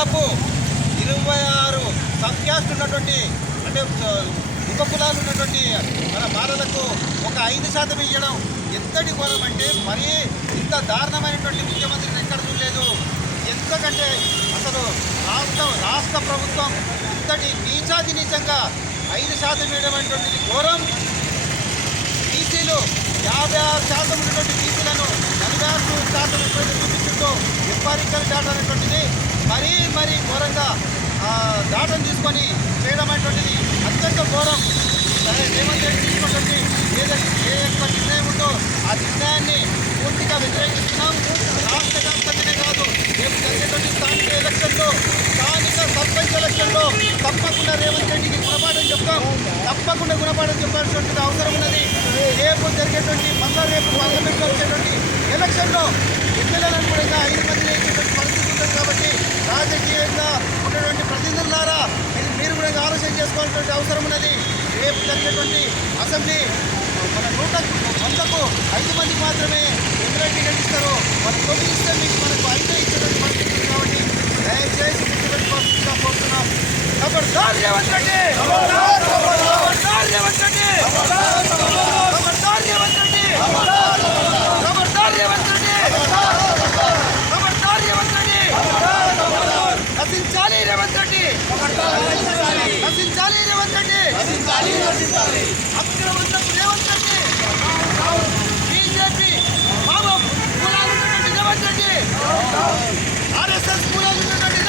దాదాపు ఇరవై ఆరు సంఖ్యాస్ట్ ఉన్నటువంటి అంటే ఉప కులాలు ఉన్నటువంటి మన బాలలకు ఒక ఐదు శాతం ఇవ్వడం ఎంతటి ఘోరం అంటే మరీ ఇంత దారుణమైనటువంటి ముఖ్యమంత్రిని ఎక్కడ చూడలేదు. ఎంతకంటే అసలు రాష్ట్ర రాష్ట్ర ప్రభుత్వం ఇంతటి నీచాతి నీచంగా ఐదు శాతం ఇవ్వడం ఘోరం. బీసీలు యాభై ఆరు శాతం ఉన్నటువంటి బీసీలను నలభై ఆరు శాతం ఎప్పుడైతే చూపించుంటూ ఎంపారికల్ డేటా అనేటువంటిది ఆ, తీసుకొని చేయడం అనేటువంటిది అత్యంత ఘోరం. సరే రేవంత్ రెడ్డి తీసుకున్నటువంటి ఏదైతే ఏ యొక్క నిర్ణయం ఉందో ఆ నిర్ణయాన్ని పూర్తిగా వ్యతిరేకిస్తున్నాం. రాష్ట్ర వ్యాప్తంగానే కాదు రేపు జరిగేటువంటి స్థానిక ఎలక్షన్లో స్థానిక సర్పంచ్ ఎలక్షన్లో తప్పకుండా రేవంత్ రెడ్డికి గుణపాఠం చెప్తాం. తప్పకుండా గుణపాఠం చెప్పాల్సినటువంటి అవసరం ఉన్నది. రేపు జరిగేటువంటి మళ్ళా రేపు పార్లమెంట్లో వచ్చేటువంటి ఎలక్షన్లో ఎమ్మెల్యేలను కూడా ఇంకా ఐదు మంది వేసేటువంటి పరిస్థితి ఉంటుంది కాబట్టి రాజకీయంగా ఉన్నటువంటి ప్రతినిధులారా మీరు మీరు కూడా ఇంకా ఆలోచన చేసుకోవాల్సినటువంటి అవసరం ఉన్నది. రేపు జరిగేటువంటి అసెంబ్లీ మన నూట వందకు ఐదు మందికి మాత్రమే ఎమ్మెల్యే టికెట్ ఇస్తారు. వాళ్ళు తొమ్మిది ఇస్తే మీకు మనకు ఐదే ఇచ్చేటువంటి పరిస్థితి కాబట్టి దయచేసి గుర్తుపెట్టుకోవాల్సిందిగా కోరుతున్నాం ఖబర్దార్ రేవంత్ రెడ్డి ఖబర్దార్ రేవంత్ రెడ్డి ఖబర్దార్ రేవంత్ రెడ్డి ఖబర్దార్ రేవంత్ రెడ్డి ఖబర్దార్ రేవంత్ రెడ్డి నశించాలి రేవంత్ రెడ్డి నశించాలి రేవంత్ రెడ్డి అక్రమంతపు రేవంత్ రెడ్డి బీజేపీ పాపం కులాలు ఉన్నటువంటి ఆర్ఎస్ఎస్ కులాలు ఉన్నటువంటి